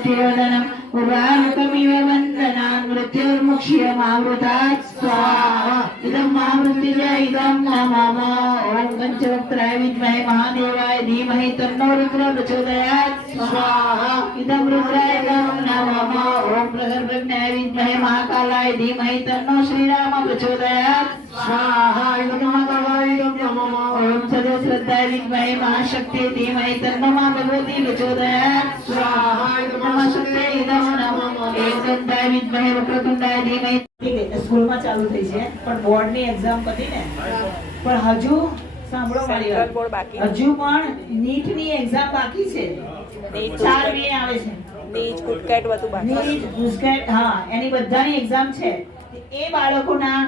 പ്രചോദനം കുർബാനുകമിവ വന്ദനാ. നൃത്യോർമുക്ഷ്യമാവൃതാ ઓમ પંચવક્ત્રાય મહાદેવાય ધીમહિ તન્નો રુદ્ર પ્રચોદયાત સ્વાહા ઇદમ રુદ્રાય તમ નમઃ ઓમ પ્રગર્ભગ્નાય વિદ્મહે મહાકાલાય ધીમહિ તન્નો શ્રીરામ પ્રચોદયાત સ્વાહા ઇદમ મહાકાલાય ઇદમ નમઃ ઓમ સદે શ્રદ્ધાય વિદ્મહે મહાશક્તિ ધીમહિ તન્નો મા ભગવતી પ્રચોદયાત સ્વાહા ઇદમ મહાશક્તિ ઇદમ નમઃ ઓમ સદાય વિદ્મહે વક્રતુંડાય ધીમહિ સ્કૂલમાં ચાલુ થઈ છે પણ બોર્ડની એક્ઝામ પતી ને. પણ હજુ સાંભળો મારી હજુ પણ નીટની એક્ઝામ બાકી છે. ચાર મે આવે છે. નીટ ગુટકેટ બધું બાકી. નીટ ગુસ્કેટ હા એની બધાની એક્ઝામ છે. એ બાળકોના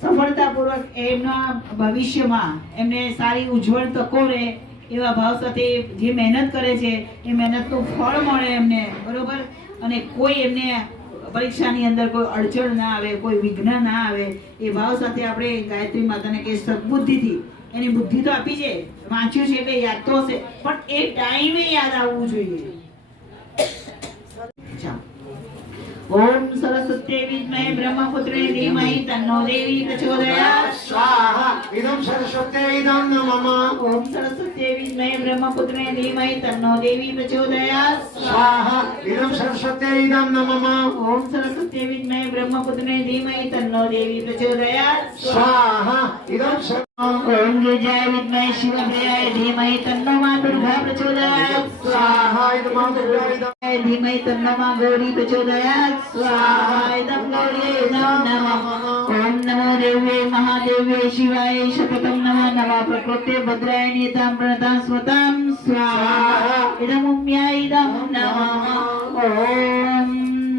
સફળતાપૂર્વક એમના ભવિષ્યમાં એમને સારી ઉજ્જવળ તકો રહે એવા ભાવ સાથે જે મહેનત કરે છે એ મહેનતનું ફળ મળે એમને બરોબર? અને કોઈ એમને પરીક્ષાની અંદર કોઈ અડચણ ના આવે, કોઈ વિઘ્ન ના આવે, એ ભાવ સાથે આપણે ગાયત્રી માતાને કે સદબુદ્ધિથી એની બુદ્ધિ તો આપી છે, વાંચ્યું છે એટલે યાદ તો હશે, પણ એ ટાઈમે યાદ આવવું જોઈએ. ઓમ સરસ્વત્યે વિદ્મહે બ્રહ્મપુત્રે ધીમહિ તન્નો દેવી પ્રચોદયાત સ્વાહા. ઇદમ સરસ્વત્યે ઇદમ નમઃ. ઓમ સરસ્વત્યે વિદ્મહે બ્રહ્મપુત્રે ધીમહિ તન્નો દેવી પ્રચોદયાત સ્વાહા. ઇદમ સરસ્વત્યે ઇદમ નમઃ. ઓમ સરસ્વત્યે વિદ્મહે બ્રહ્મપુત્રે ધીમહિ તન્નો દેવી પ્રચોદયાત સ્વાહા. ઇદમ ओम गिरिजाय विद्महे शिवप्रियाय धीमहि तन्नो मां दुर्गा प्रचोदयात् स्वाहा इदं दुर्गा इदं धीमहि तन्नो मां गौरी प्रचोदयात् स्वाहा इदं गौरी इदं नमः ओम नमो देव्ये महादेव्ये शिवाय शततं नमः नमः प्रकृते भद्राय नीतां प्रणतां स्वतां स्वाहा इदं उम्याय इदं नमः ઓમ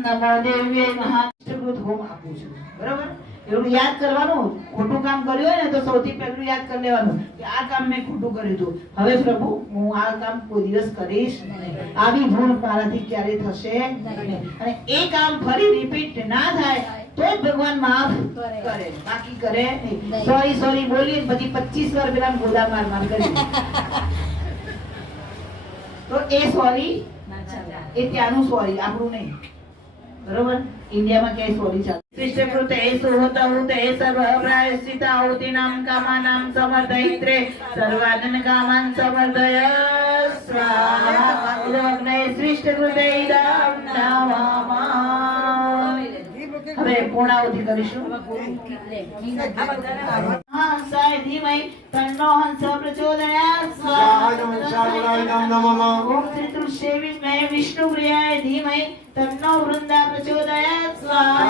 નમો દેવ્ય મહાષ્ટકૃત હોમ આપું છું બરાબર એવું યાદ કરવાનું? ખોટું કામ કર્યું હોય ને તો સૌથી પહેલું યાદ કરી લેવાનું કે આ કામ મેં ખોટું કર્યું હતું. હવે પ્રભુ હું આ કામ કોઈ દિવસ કરીશ આવી ભૂલ મારાથી ક્યારે થશે અને એ કામ ફરી રિપીટ ના થાય તો જ ભગવાન માફ કરે. બાકી કરે સોરી સોરી બોલી પછી પચીસ વાર પેલા ગોદા માર માર કરી. તો એ સોરી એ ત્યાંનું સોરી આપણું નહીં. બરોબર ઇન્ડિયામાં ક્યાંય સોરી ચાલે કૃષ્ણકૃત એ સુહૃત હુત એ સર્વ પ્રાયશ્ચિત આહુતિનામ કામાનામ સમર્દયિત્રે સર્વાનન કામાન સમર્દય સ્વાહા ઇદમગ્નય સૃષ્ટકૃતે ઇદમ નમઃ હવે પૂર્ણાવતી કરીશું. વિષ્ણુ પ્રિયાય ધીમહિ તન્નો વૃંદા પ્રચોદયાત. સ્વાહા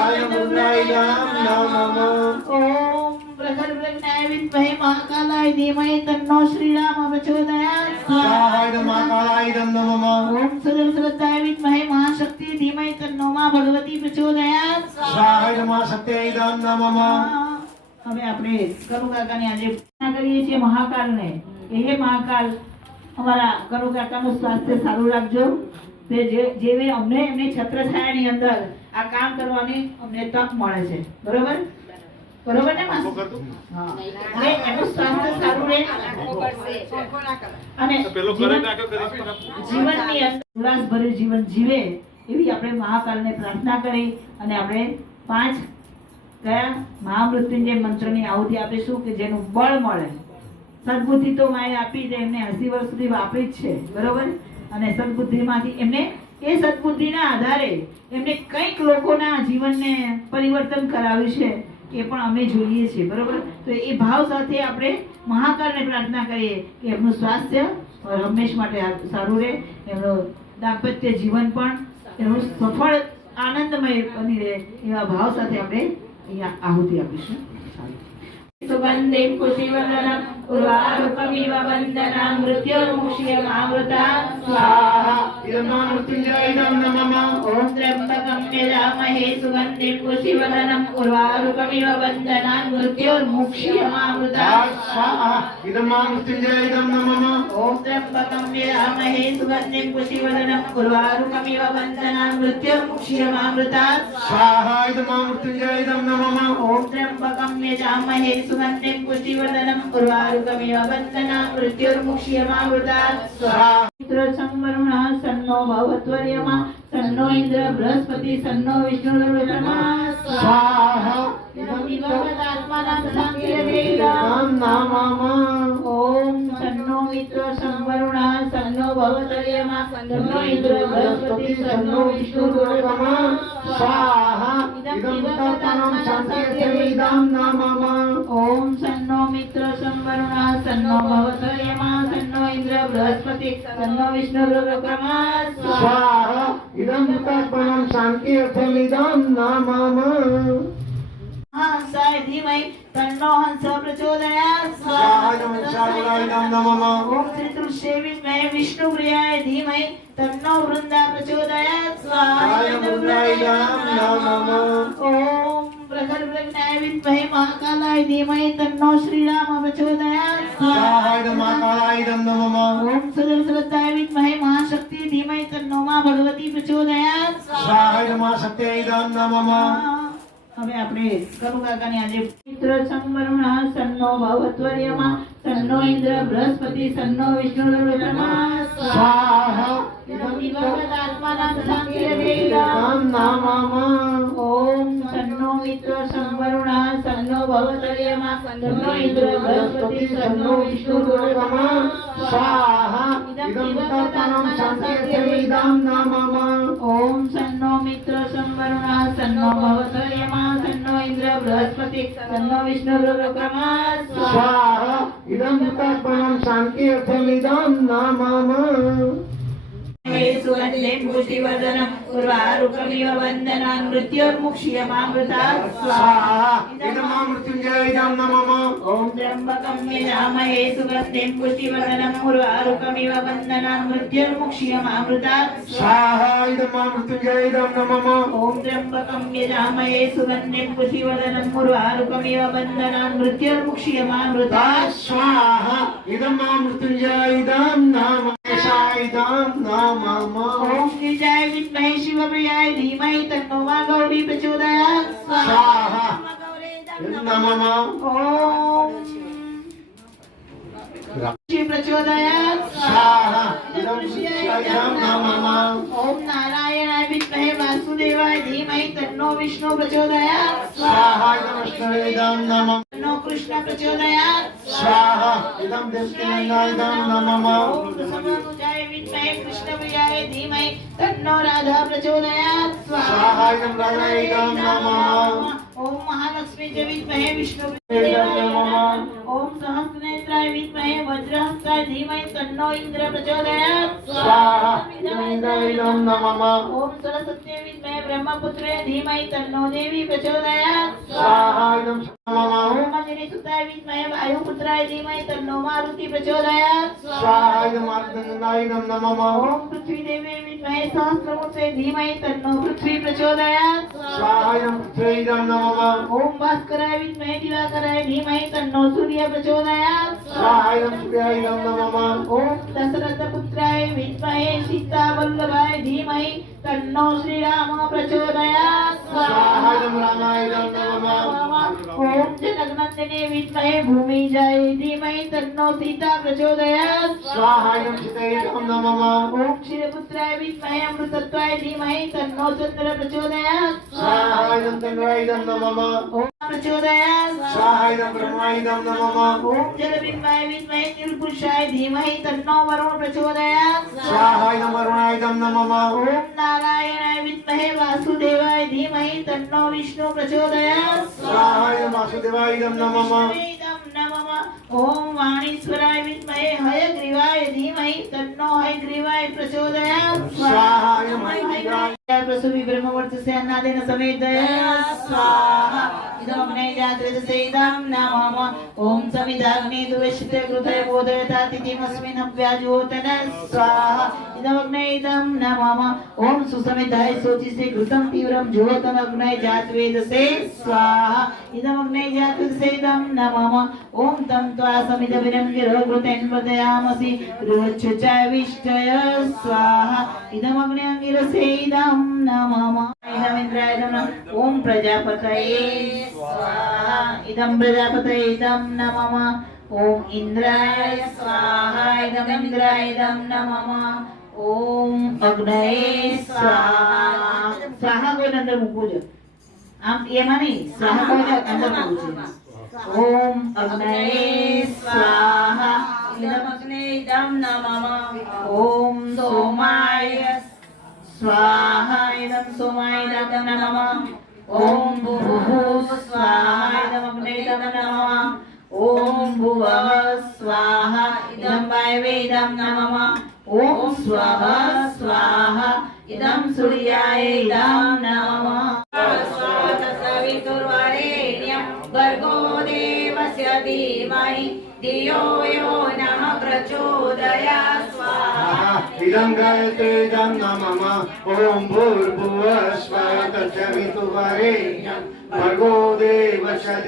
ઓમ. પ્રગટ પ્રજ્ઞાય વિદ્મહે મહાકાલાય ધીમહિ તન્નો શ્રીરામ પ્રચોદયાત स्वाहा इदं महाकालाय इदं नमः ઓમ સદલ શ્રદ્ધાય વિદ્મહે મહાશક્તિ ધીમહિ તન્નો મા ભગવતી પ્રચોદયાત स्वाहा इदं महाशक्त्यै इदं नमः હવે આપણે કરુ કાકાની આજે પ્રાર્થના કરીએ છીએ મહાકાલને કે હે મહાકાલ અમારા કરુ કાકાનું સ્વાસ્થ્ય સારું રાખજો તે જે જેવી અમને એમની છત્રછાયાની અંદર આ કામ કરવાની અમને તક મળે છે બરોબર બરોબર ને માં હા. એનું સ્વાસ્થ્ય સારું રહે? અને જીવન- જીવનની અંદર ઉલ્લાસભર્યું જીવન જીવે એવી આપણે મહાકાલને પ્રાર્થના કરી અને આપણે પાંચ કયા મહામૃત્યુંજય મંત્રની આહુતિ આપીશું કે જેનું બળ મળે. સદબુદ્ધિ તો માએ આપી છે એમને અસી વર્ષ સુધી વાપરી જ છે બરોબર? અને સદબુદ્ધિમાંથી એમને એ સદબુદ્ધિના આધારે એમને કંઈક લોકોના જીવનને પરિવર્તન કરાવ્યું છે. એ પણ અમે જોઈએ છીએ, બરોબર? તો એ ભાવ સાથે આપણે મહાકાળને પ્રાર્થના કરીએ કે એમનું સ્વાસ્થ્ય હંમેશ માટે સારું રહે, એમનું દાંપત્ય જીવન પણ એનું સફળ, આનંદમય બની રહે એવા ભાવ સાથે આપણે અહીંયા આહુતિ આપીશું. સુગંધિં सुगन्धिं कुशिवदनं उर्वारुकमिव वन्दना मृत्योर्मुष्यमावृता स्वाहा मृत्युञ्जयनं नमः ॐ त्र्यम्बकं यजामहे सुगन्धिं कुशिवदनम् उर्वारुकमिव वन्दना मृत्योर्मुक्ष्यमावृता स्वाहा मृत्युञ्जयनं नमः ॐ त्र्यम्बकं यजामहे सुगन्धिं कुशिवदनम् उर्वारुकमिव वन्दना मृत्योर्मुक्ष्यमावृता स्वाहा मृत्युञ्जयनं नमः ॐ त्र्यम्बकं यजामहे सुमन्त्रिं पुष्टिवर्धनं उर्वारुकमिव वन्दना मृत्युर्मुक्ष्यमावृतात् स्वाहा सन्नो भवत्वर्यमा सन्नो इन्द्र बृहस्पति सन्नो विष्णुर्वृतमा સન્નો વિષ્ણુ સ્વાહા સ્વાહા નામઃ ઓમ સન્નો મિત્ર સંવરુણઃ સન્નો ભવત્વર્યમા સન્નો ઇન્દ્ર બૃહસ્પતિ સન્નો વિષ્ણુ સ્વાહા ઇદમ તર્પણમ શાંતિર્થમિદમ નમઃ ઓમ સન્નો મિત્ર સંવરુણઃ સન્નો ભવત્વર્યમા સન્નો ઇન્દ્ર બૃહસ્પતિ વિષ્ણુ સ્વાહા ઇદમ હંસાય ધીમહિ તન્નો હંસ પ્રચોદયાत् સ્વાહા ઇદમ શાકુલાય નમઃ ઓમ શ્રી તુલસી વિદ્મહે વિષ્ણુપ્રિયાય ધીમહિ તન્નો વૃંદા પ્રચોદયાत् સ્વાહા ઇદમ રુદ્રાય નમઃ ઓમ ભગવતી હવે આપણે કનુ કાકાની આજે મિત્ર સંવરુણ સન્નો ભવત્વર્યમા સન્નો ઇન્દ્ર બૃહસ્પતિ સન્નો વિષ્ણુ સ્વાહા સ્વાહા નમઃ ઓમ સન્નો મિત્ર સંવરુણ સન્નો ભવત્વર્યમા સન્નો ઇન્દ્ર બૃહસ્પતિ સન્નો વિષ્ણુ સ્વાહા ઇદમ તર્પણમ શાંતિર્થમિદમ નમઃ ઓમ સન્નો મિત્ર સંવરુણ સન્નો ભવત્વર્યમા સન્નો ઇન્દ્ર બૃહસ્પતિ સન્નો વિષ્ણુ सुवन्देम्बुशिवर्धनम् उर्वारुकमिव वन्दनान् मृत्योर्मुक्ष्यमामृतात् स्वाहा मृत्युञ्जयिदं नमः ॐ त्र्यम्बकं यजामहे सुगन्धिं पुष्टिवर्धनम् उर्वारुकमिव वन्दनान् मृत्योर्मुक्ष्यमामृतात् स्वाहा मृत्युञ्जयिदं नमः ॐ त्र्यम्बकं यजामहे सुगन्धिं पुष्टिवर्धनम् उर्वारुकमिव वन्दनान् मृत्योर्मुक्ष्यमामृतात् स्वाहा इदं मृत्युञ्जयिदं नाम શાયદમ નમઃ ઓમ નિજાય વિદ્મહે શિવપ્રિયાય ધીમહિ તન્નો મા ગૌરી પ્રચોદયાत् સ્વાહા નમઃ ઓમ શિવ वासुदेवाय સ્વાહા નો વિષ્ણુ પ્રચોદયાત સ્વાહા કૃષ્ણ ઇદમ નમઃ નો કૃષ્ણ પ્રચોદયાત સ્વાહા ઇદમ દેવકીનંદા ઇદમ નમઃ સમનુજાય વિદ્મહે કૃષ્ણ રાધા પ્રચોદયાત સ્વાહા ઓમ મહાલક્ષ્મી જે વિદ્મહે વિષ્ણુ ઓમ સહસ્રનેત્રાય વિદ્મહે વજ્રહસ્તાય ધીમહિ તન્નો ઇન્દ્ર પ્રચોદયાત સ્વાહા. નમઃ. ઓમ સરસ્વતી વિદ્મહે બ્રહ્મપુત્રે ધીમહિ તન્નો દેવી પ્રચોદયાત સ્વાહા. બ્રહ્મચર્ય સુતાય વિદ્મહે વાયુપુત્રાય ધીમહિ તન્નો મારુતિ પ્રચોદયાત સ્વાહા. માર્ગનંદાય નમઃ. ઓમ પૃથ્વી દેવી વિદ્મહે સહસ્રમુત્રે ધીમહિ તન્નો પૃથ્વી પ્રચોદયાત સ્વાહા. પૃથ્વી. નમઃ. નમઃ ઓમ ભાસ્કરાય વિદ્મહે દિવાકરાય ધીમહિ તન્નો સૂર્ય પ્રચોદયાत् સ્વાહા ઇદમ સૂર્યાયદમ નમઃ. ઓમ દશરથ પુત્રાય વિદ્મહે સીતા વલ્લભાય ધીમહિ तन्नो श्रीराम प्रचोदयात् स्वाहा ॐ रामाय नमः ॐ जगन्नन्दने विद्महे भूमिजाय धीमहि तन्नो सीता प्रचोदयात् स्वाहा ॐ सीतायै नमः ॐ क्षीरपुत्राय विद्महे अमृतत्वाय धीमहि तन्नो चन्द्र प्रचोदयात् स्वाहा ॐ चन्द्राय नमः ॐ प्रचोदयात् स्वाहा इदं ब्रह्मा इदं नमः ॐ जलबिम्बाय विद्महे नीलपुरुषाय धीमहि तन्नो वरुण प्रचोदयात् स्वाहा इदं वरुणाय इदं नमः ॐ नारायणाय विद्महे वासुदेवाय धीमहि तन्नो विष्णु प्रचोदयात् स्वाहा इदं वासुदेवाय इदं नमः ઓમ વાણીશ્વરાય વિદ્મહે હયગ્રીવાય ધીમહિ તન્નો હયગ્રીવાય પ્રચોદયાત. સ્વાહા પ્રસુભી બ્રહ્મવર્ચસ્ય અન્નાદેન સમેદયા. સ્વાહા. ઓમ સમિદાગ્નિ દુવેશતે કૃતય બોધયતા તિથિમસ્મિન અવ્યાજોતન સ્વાહા. ઓમ સુસમિતાય સોચિસે ઘૃતમ તીવ્રમ જ્યોતમ અગ્નય જાતવેદસે સ્વાહા ઇદમ અગ્નય જાતવેદસે ઇદમ નમઃ ઓમ તમ ત્વા સમિત વિરમ ગિરહૃતેન પદયામસિ રોચ્છુચાવિષ્ટય સ્વાહા ઇદમ અગ્નય ગિરસે ઇદમ નમઃ ઇદમિન્દ્રાય નમઃ ઓમ પ્રજાપતયે સ્વાહા ઇદમ પ્રજાપતયે ઇદમ નમઃ ॐ इन्द्राय स्वाहा इदमिन्द्राय इदं नमः ॐ અગ્નયે સ્વાહા સ્વાહા કોઈને અંદર મૂકવું છે આમ એમાં નહીં સ્વાહા કોઈને અંદર મૂકવું છે ઓમ અગ્નયે સ્વાહા ઇદમગ્ને ઇદમ નમઃ ઓમ સોમાય સ્વાહા ઇદમ સોમાય ઇદમ નમઃ ઓમ ભૂર્ભુવ સ્વાહા ઇદમ અગ્ને ઇદમ નમઃ ॐ भुवः स्वाहा इदं वायवे नमः ॐ स्वः स्वाहा इदं सूर्याय इदं नमः सवितुर्वरेण्यं भर्गो देवस्य धीमहि धियो यो नः प्रचोदया स्वाहा इदं गायते इदं नमः ॐ भूर्भुवः स्वाहा तत्सवितुर्वरेण्यं भर्गो देवस्य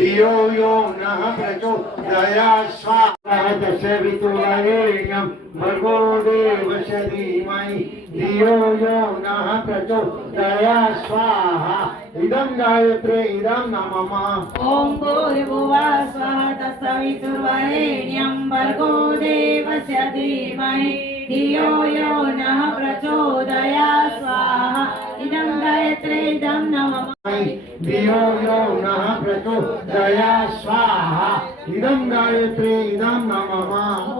धियो यो नः प्रचोदयात् स्वाहा तत्सवितुर्वरेण्यं भर्गो देवस्य धीमहि धियो यो नः प्रचोदयात् स्वाहा इदं गायत्रे इदं नमः ॐ भूर्भुवः स्वः तत्सवितुर्वरेण्यं भर्गो देवस्य धीमहि धियो यो नः प्रचोदयात् स्वाहा इदं गायत्रे इदं नमः धियो यो नः प्रचोदयात् स्वाहा इदं गायत्रे इदं नमः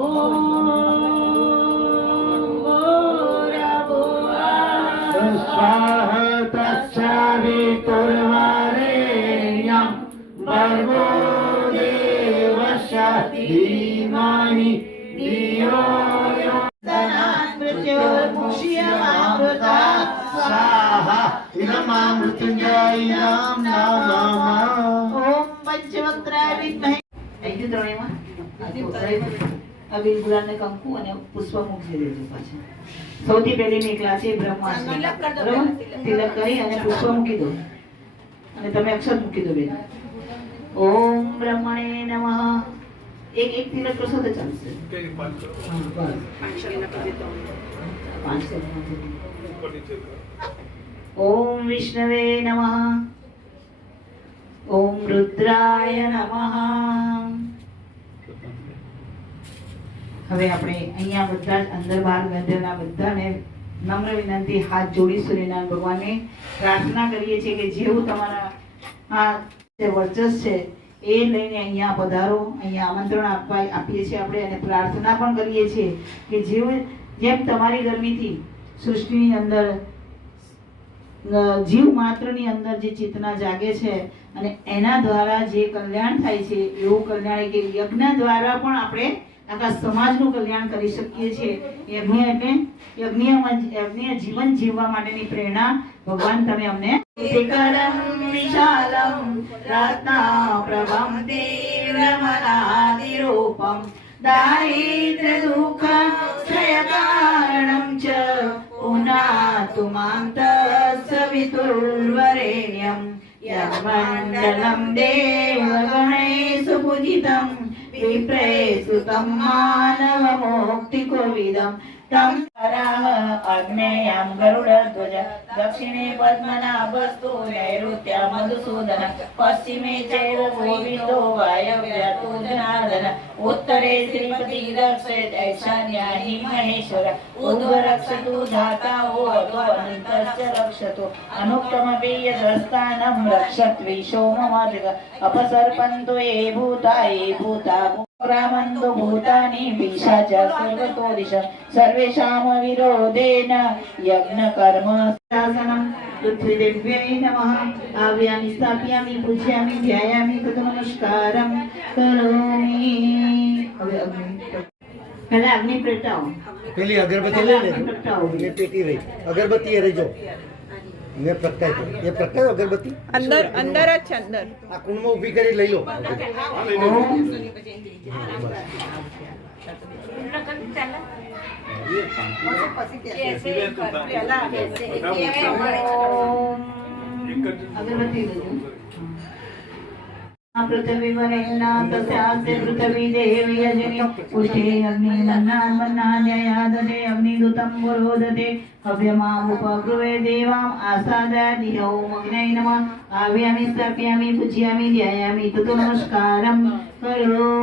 ॐ भूर्भुवः स्वाहा तत्सवितुर्वरेण्यं અબીલ કંકુ અને પુષ્પ મૂકી દેજો પાછા સૌથી પહેલી ની છે બ્રહ્માસ્ત્ર બરાબર? તિલક. કરી અને પુષ્પ મૂકી દો. અને તમે અક્ષર મૂકી દો બેન. ઓમ બ્રહ્મણે નમઃ. એક એક તિલક કરશો તો ચાલશે. ઓમ વિષ્ણવે નમઃ. ઓમ રુદ્રાય નમઃ. હવે આપણે અહીંયા બધા જ અંદર બહાર ગંધર્વના બધાને નમ્ર વિનંતી, હાથ જોડી સૂર્યનારાયણ ભગવાનને પ્રાર્થના કરીએ છીએ કે જેવું તમારા આ જે વર્ચસ છે, એ લઈને અહીંયા પધારો, અહીંયા આમંત્રણ આપવા આપીએ છીએ આપણે અને પ્રાર્થના પણ કરીએ છીએ કે જેવું જેમ તમારી ગરમીથી સૃષ્ટિની અંદર જીવ માત્રની અંદર જે ચેતના જાગે છે અને એના દ્વારા જે કલ્યાણ થાય છે, એવું કલ્યાણ કે યજ્ઞ દ્વારા પણ આપણે આખા સમાજનું કલ્યાણ કરી શકીએ છીએ. યજ્ઞ એટલે યજ્ઞ જીવન જીવવા માટેની પ્રેરણા ભગવાન તમે અમને દારિદ્ર દુઃખ ક્ષય કારણમ ચ પુનાતુમાંત સવિતુર્વરેણ્યમ યમંડલમ દેવ ગણેશ પૂજિતમ വിപ്രേസുഖം മാനവമോക്തികുവിധം उत्तम राम आग्नेयां गरुडध्वज दक्षिणे पद्मनाभस्तु नैऋत्या मधुसूदन पश्चिमे चैव गोविन्दो जनार्दन उत्तरे श्रीपति रक्षे दैशान्या हि महेश्वर उद्व रक्षतु धाता वो अन्तश्च रक्षतु अनुक्तमपि यदस्तानं रक्षत्विशो मम अपसर्पन्तु ये भूता ये भूता સર્વતો દિશ સર્વેષામ વિરોધેન યજ્ઞ કર્મ શાસનમ પૃથ્વીદેવ્यै નમઃ આવ્યામિ સ્થાપ્યામિ પૂજ્યામિ ધ્યાયામિ તદ નમસ્કારમ કરોમિ હવે અગ્નિ પહેલા અગ્નિ પ્રગટાવો પેલી અગરબત્તી લઈ લે એ પેટી રહી અગરબત્તી રહી જો મેં પ્રગટાય તો. એ પ્રગટાયો અગરબત્તી? અંદર અંદર જ છે અંદર. આ કુંડમાં ઊભી કરી લઈ લો. અગરબત્તી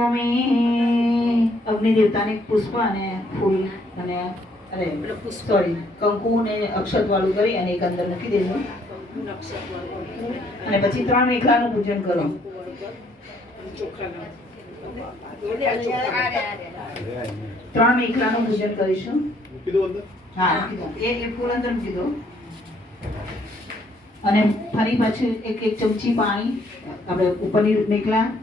અગ્નિ અગ્નિ દેવતાને પુષ્પ અને ફૂલ અને અરે સોરી કંકુ ને અક્ષત વાળું કરી અને એક અંદર મૂકી દેજો અને પછી ત્રણ મેખલાનું પૂજન કરો ત્રણ મેખલાનું પૂજન કરીશું. હા એ એ ફૂલ અંદર મૂકી દો. અને ફરી પછી એક એક ચમચી પાણી આપણે ઉપરની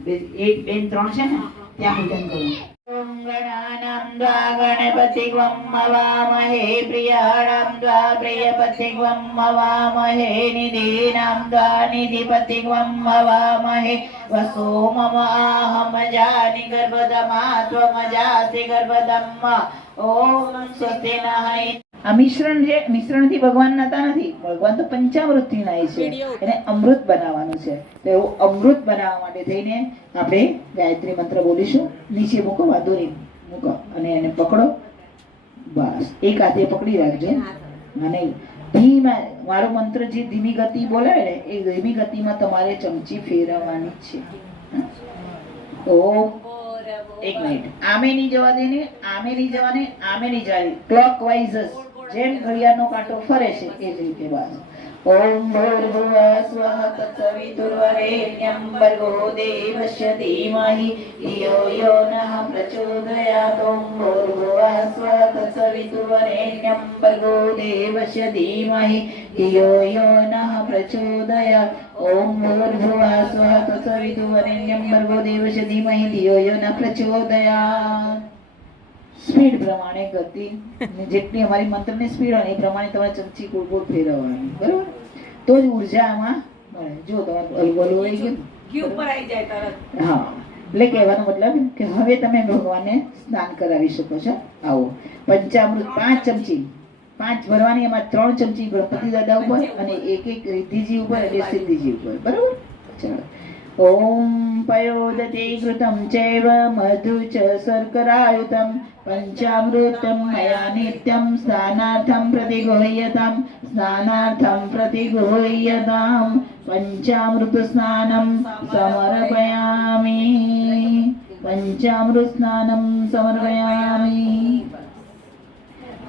બે એક બે ત્રણ છે ને ત્યાં પૂજન કરો ं गणानां द्वा गणपति ग्वं मवामहे प्रियाणां द्वा प्रियपति ग्वं मवामहे निधीनां द्वा निधिपति ग्वं हवामहे वसो मम आहमजानि गर्भदमा त्वमजासि त्वमजाति ॐ स्वस्ति ॐ આ મિશ્રણ જે મિશ્રણથી ભગવાન નાતા નથી ભગવાન તો પંચામૃતથી નાય છે. એને અમૃત બનાવવાનું છે. તો એવું અમૃત બનાવવા માટે થઈને આપણે ગાયત્રી મંત્ર બોલીશું. નીચે મૂકો વાંધો નહીં. મૂકો. અને એને પકડો. બસ. એક હાથે પકડી રાખજો. અને ધીમા મારો મંત્ર જે ધીમી ગતિ બોલાવે ને એ ધીમી ગતિમાં તમારે ચમચી ફેરવવાની છે? ઓમ એક મિનિટ. આમે નહીં જવા દે ને આમે નહીં જવા ને આમે નહીં જાય ક્લોક વાઇઝ જેમ ઘડિયાળનો કાંટો ફરે છે, એ જ રીતે વાસ ઓમ ભૂર્ભુવઃ સ્વઃ તત્સવિતુર્વરેણ્યં ભર્ગો દેવસ્ય ધીમહિ. ધિયો યો નઃ પ્રચોદયાત. ઓમ ભૂર્ભુવઃ સ્વઃ તત્સવિતુર્વરેણ્યં ભર્ગો દેવસ્ય ધીમહિ. ધિયો યો નઃ પ્રચોદયાત ઓમ ભૂર્ભુવઃ સ્વઃ તત્સવિતુર્વરેણ્યં ભર્ગો દેવસ્ય ધીમહિ. ધિયો યો ન પ્રચોદયાત સ્પીડ પ્રમાણે ગતિ ને જેટલી અમારી મંત્રની સ્પીડ હોય એ પ્રમાણે તમારે ચમચી ગોળ ગોળ ફેરવવાની બરાબર? તો જ ઊર્જા આમાં મળે. જો તમારે અલગોલું હોય ગયું. હા. એટલે કહેવાનો મતલબ કે હવે તમે ભગવાનને સ્નાન કરાવી શકો છો. આવો. પંચામૃત પાંચ ચમચી. પાંચ ભરવાની એમાં ત્રણ ચમચી ગણપતિ દાદા ઉપર અને એક એક રિદ્ધિજી ઉપર અને સિદ્ધિજી ઉપર. બરાબર? ચાલો. ઓમ पयोदते घृतं चैव મધુ च शर्करायुतं पञ्चामृतं मया नित्यं स्नानार्थं प्रतिगुह्यतां સ્નાનાર્થમ प्रतिगुह्यतां પંચામૃત સ્નાનમ पञ्चामृतस्नानं समर्पयामि।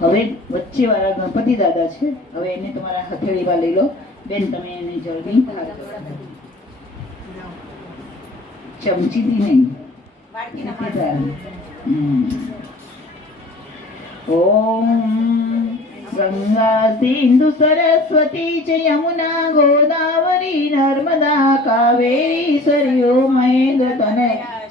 હવે વચ્ચે વાળા ગણપતિ દાદા છે. હવે એને તમારા હથેળીમાં લઈ લો. બેન, તમે એને જલ્દી चमची भी नहीं. ओम गंगा सिंधु सरस्वती च यमुना गोदावरी नर्मदा कावेरी सरयो महेंद्र तन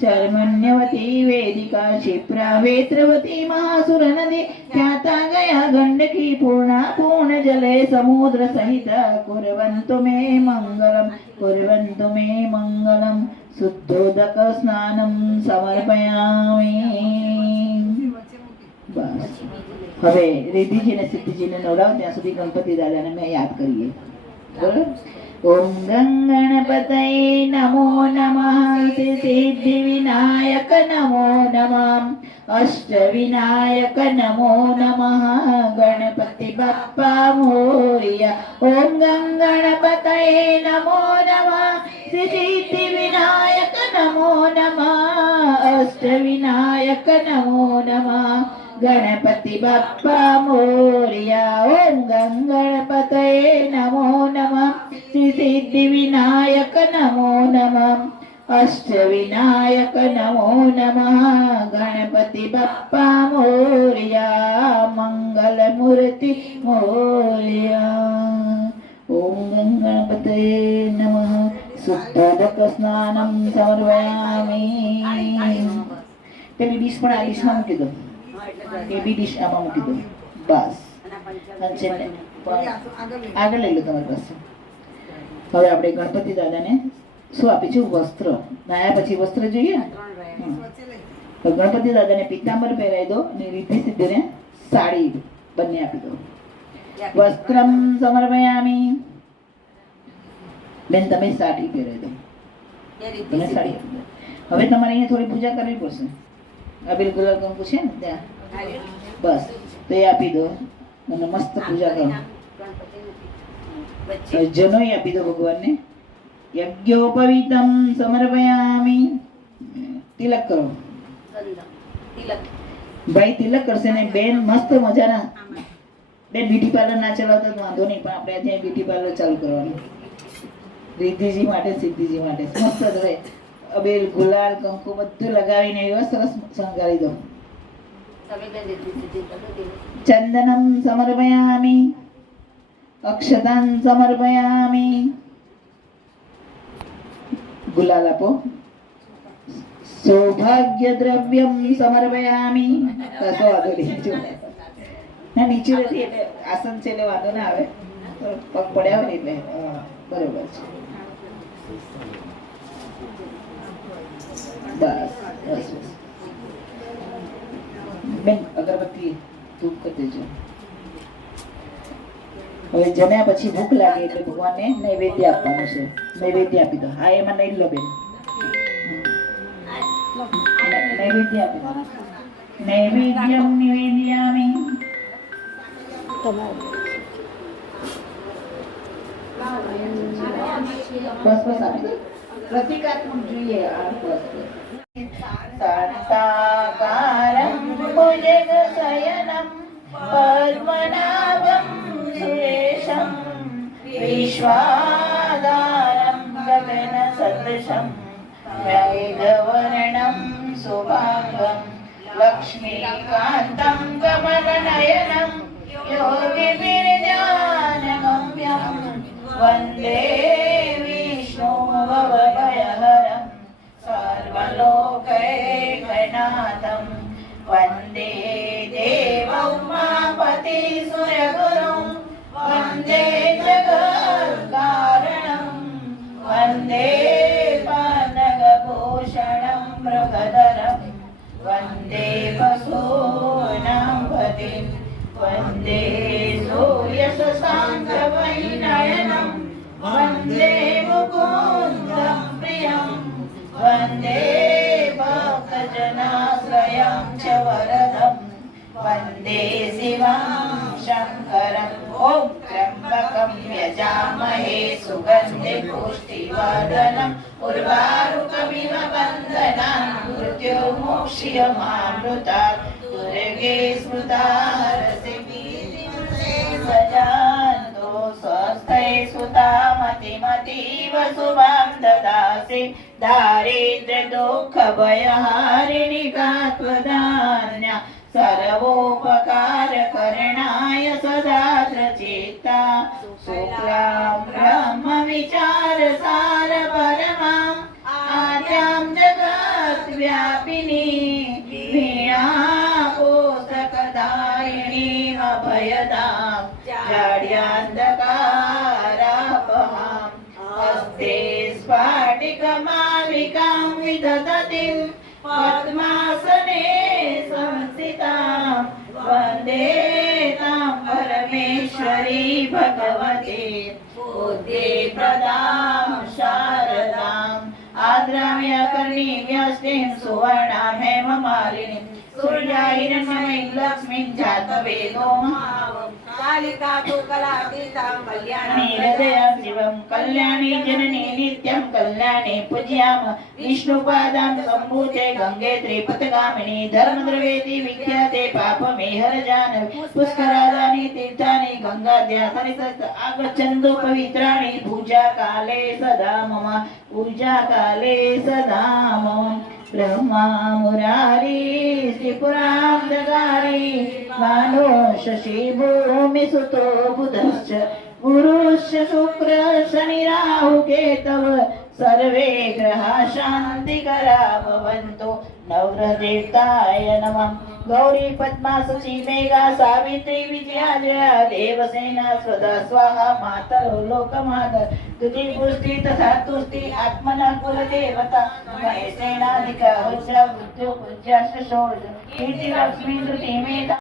चर्मण्यवती वेदिका क्षिप्रा वेत्रवती महासुर नदी ख्याता गया गंडकी पूर्णा पूर्ण जले समुद्र सहित कुर्वन्तु मे मङ्गलम् कुर्वन्तु मे मङ्गलम् શુદ્ધોદક સ્નાનમ સમર્પયામી બસ હવે રિદ્ધિજીને સિદ્ધિજીને નોડાવ ત્યાં સુધી ગણપતિ દાદાને મેં યાદ કરીએ. બરાબર? ઓમ ગંગણપતય નમો નમઃ. સિદ્ધિ વિનાયક નમો નમઃ. અષ્ટ વિનાયક નમો નમઃ. ગણપતિ બાપ્પા મોરિયા. ઓમ ગંગણપતય નમો નમઃ. സിദ്ധസിദ്ധി വിനായക നമോ. നമ അഷ്ടവിനായക നമോ നമ ഗണപതി ബപ്പ മോരിയ ഓം ഗംഗണപതയെ നമോ നമ. സിദ്ധി വിനായക നമോ. നമ അഷ്ടവിനായക നമോ. നമ ഗണപതി ബപ്പ മോരിയ മംഗളമൂർത്തി മോരിയ ഓം ഗണപതേ શુદ્ધોદકસ્નાનમ સમર્પયામિ પેલી ડીશ પણ આ ડીશમાં મૂકી દો એ બી ડીશ આમાં મૂકી દો બસ આગળ લઈ લો તમારી પાસે હવે આપણે ગણપતિ દાદાને શું આપી છે? વસ્ત્ર. નાયા પછી વસ્ત્ર જોઈએ? ગણપતિ દાદાને પિતાંબર પહેરાવી દો અને રીતિ સિદ્ધિને સાડી બંને આપી દો. વસ્ત્રમ સમર્પયામિ. બેન તમે સાડી પહેરાવી દો. તમે સાડી હવે તમારે અહીંયા થોડી પૂજા કરવી પડશે. અબીલ ગુલાલ કંકુ છે ને ત્યાં? બસ. તો એ આપી દો. અને મસ્ત પૂજા કરો. જનોય આપી દો ભગવાનને. યજ્ઞોપવિતમ સમર્પયામિ. તિલક કરો. ભાઈ તિલક કરશે ને બેન મસ્ત મજાના. બેન બ્યુટી પાર્લર ના ચલાવતા વાંધો નહીં પણ આપણે ત્યાં બ્યુટી પાર્લર ચાલુ કરવાનું. રિદ્ધિજી માટે સિદ્ધિજી માટે. મસ્ત રહે અબેલ ગુલાલ કંકુ બધું લગાવીને એવો સરસ શણગારી દો. ચંદનમ સમર્પયામિ. અક્ષતાન સમર્પયામિ. ગુલાલ આપો. સૌભાગ્ય દ્રવ્યમ સમર્પયામિ કશો વાંધો નહીં ના નીચે નથી એટલે આસન છે એટલે વાંધો ના આવે. પગ પડ્યા હોય ને એટલે બરોબર છે. બસ બસ બેન, અગરબત્તી ધૂપ કરી દેજો. હવે જમ્યા પછી ભૂખ લાગે એટલે ભગવાનને નૈવેદ્ય આપવાનું છે. નૈવેદ્ય આપી દો. હા, એમાં નહીં લો, બેન. નૈવેદ્ય આપી દો. નૈવેદ્યમ નિવેદયામિ. બસ બસ આપી પ્રતિકાત્મક જોઈએ આ વસ્તુ. સત્તાકારમ ભુજગ શયનમ પદ્મનાભમ સુરેશમ યોગી વિરજા वन्दे विष्णुभवभयहरं सर्वलोकैकनाथं वन्दे देवौमापति सुरगुरुं वन्दे जगत्कारणं। वन्दे पानगभूषणं मृगधरं वन्दे वसूनां पतिं वन्दे वन्दे शिवां शङ्करम् ॐ त्र्यम्बकं यजामहे सुगन्धिपुष्टिवर्धनम् उर्वारुकमिव वन्दनान् मृत्योमोक्ष्यमामृता दुर्गे स्मृता सजान्तो स्वस्थै सुता मतिमतीव सुवां ददासि दारिद्र्यदुःखभयहारिणिका त्वदान्या सर्वोपकार करणाय चेता प्रचिता शुक्लां ब्रह्मविचार सार परमा। आद्यां जगत् व्यापिनी। वीणा अभयदाम अभयदां। जाड्यान्धकारापहाम् स्फाटिक स्फाटिकमालिकां विदधतिम् भगवते. बुद्धे प्रदां शारदाम्. आद्राम्य कर्णी व्यस्तिं सुवर्णां हेममालिनीम् सूर्याय नमः। लक्ष्मी कल्याणी जननी नित्यं कल्याणे पूजयाम। विष्णुपादां सम्भूते गङ्गे त्रिपथगामिनी धर्मद्रवेति विख्याते पापमे हर जानव पुष्करादानि तीर्थानि गङ्गाद्यासनि सत् आगच्छन्तु पवित्राणि पूजाकाले सदा मम। पूजाकाले सदा मम। બ્રહ્મા મુરારી ત્રિપુરામ જગારી માનો શશી ભૂમિ સુતો બુધશ્ચ ગુરુશ્ચ શુક્ર શનિ રાહુ કેતવ સર્વે ગ્રહા શાંતિ કરા ભવંતો નવગ્રહ દેવતાય નમઃ ગૌરી પદ્મા સચી મેઘા સાવિત્રી વિજયા જયા દેવસેના સ્વદા સ્વાહા માતરો લોકમાતર તુતિ પુષ્ટિ તથા તુષ્ટિ આત્મના કુલ દેવતા મહેસેનાધિકા ઉજ્જા મૃત્યુ પૂજ્યા શોષ કીર્તિ લક્ષ્મી તુતિ મેધા